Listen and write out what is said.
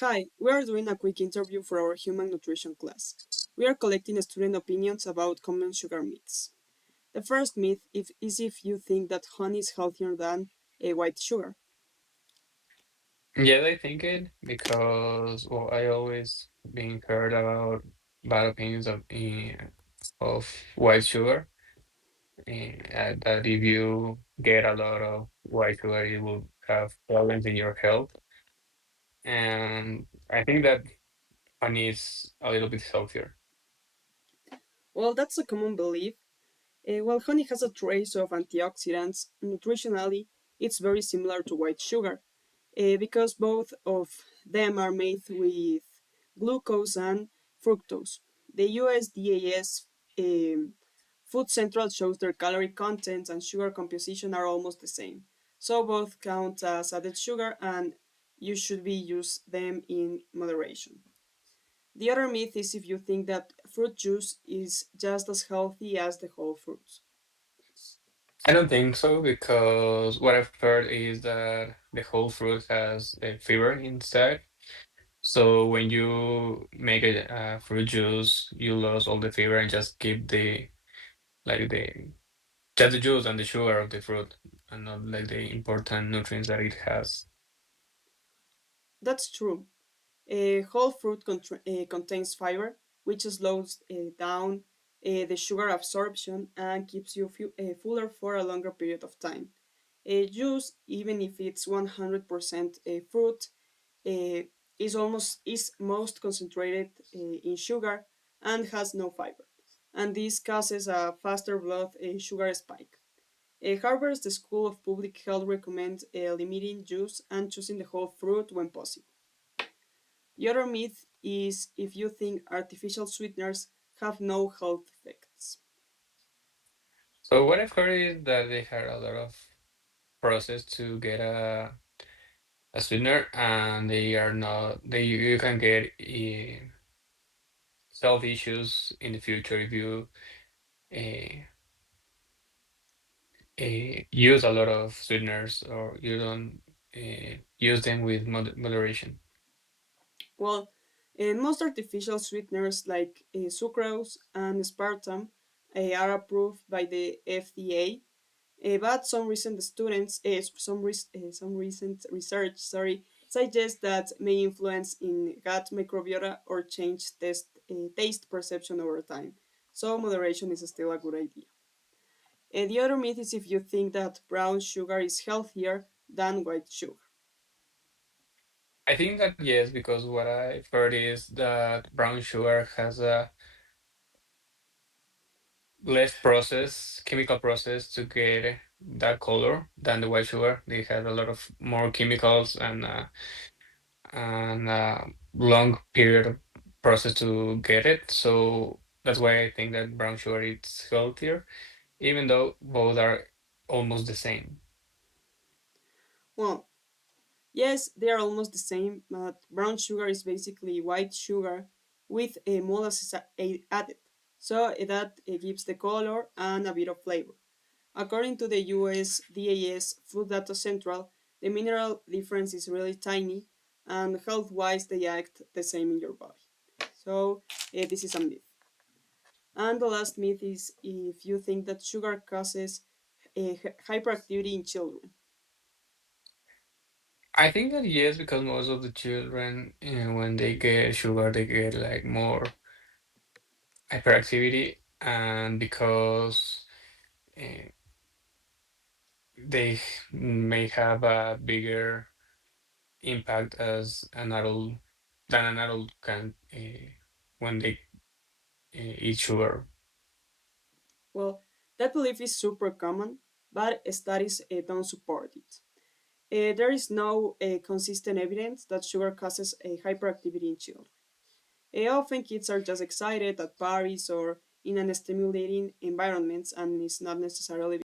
Hi, we are doing a quick interview for our human nutrition class. We are collecting student opinions about common sugar myths. The first myth is if you think that honey is healthier than a white sugar. Yeah, I think it because well, I always been heard about bad opinions of white sugar, and that if you get a lot of white sugar, you will have problems in your health. And I think that honey is a little bit healthier. Well, that's a common belief. While honey has a trace of antioxidants, nutritionally, it's very similar to white sugar because both of them are made with glucose and fructose. The USDA's Food Central shows their calorie content and sugar composition are almost the same. So both count as added sugar and you should be use them in moderation. The other myth is if you think that fruit juice is just as healthy as the whole fruits. I don't think so because what I've heard is that the whole fruit has a fiber inside. So when you make a fruit juice, you lose all the flavor and just keep the like the just the juice and the sugar of the fruit, and not like the important nutrients that it has. That's true. A whole fruit contains fiber, which slows down the sugar absorption and keeps you fuller for a longer period of time. A juice, even if it's 100% fruit, uh, is most concentrated in sugar and has no fiber, and this causes a faster blood sugar spike. Harvard's School of Public Health recommends limiting juice and choosing the whole fruit when possible. The other myth is if you think artificial sweeteners have no health effects. So what I've heard is that they had a lot of process to get a sweetener, and they are not they you can get health issues in the future if you uh, use a lot of sweeteners or you don't use them with moderation. Well, most artificial sweeteners like sucrose and aspartame are approved by the FDA, but some recent research, suggests that may influence in gut microbiota or change taste perception over time. So moderation is still a good idea. The other myth is if you think that brown sugar is healthier than white sugar. I think that yes, because what I've heard is that brown sugar has a less chemical process to get that color than the white sugar. They have a lot of more chemicals and long period of process to get it. So that's why I think that brown sugar is healthier, even though both are almost the same. Well, yes, they are almost the same, but brown sugar is basically white sugar with a molasses added. So that gives the color and a bit of flavor. According to the USDA's Food Data Central, the mineral difference is really tiny, and health-wise they act the same in your body. So this is a myth. And the last myth is if you think that sugar causes hyperactivity in children. I think that yes, because most of the children, when they get sugar, they get like more hyperactivity, and because uh, they may have a bigger impact as an adult than an adult can when they eat sugar. Well, that belief is super common, but studies don't support it. There is no consistent evidence that sugar causes a hyperactivity in children. Often kids are just excited at parties or in an stimulating environments, and it's not necessarily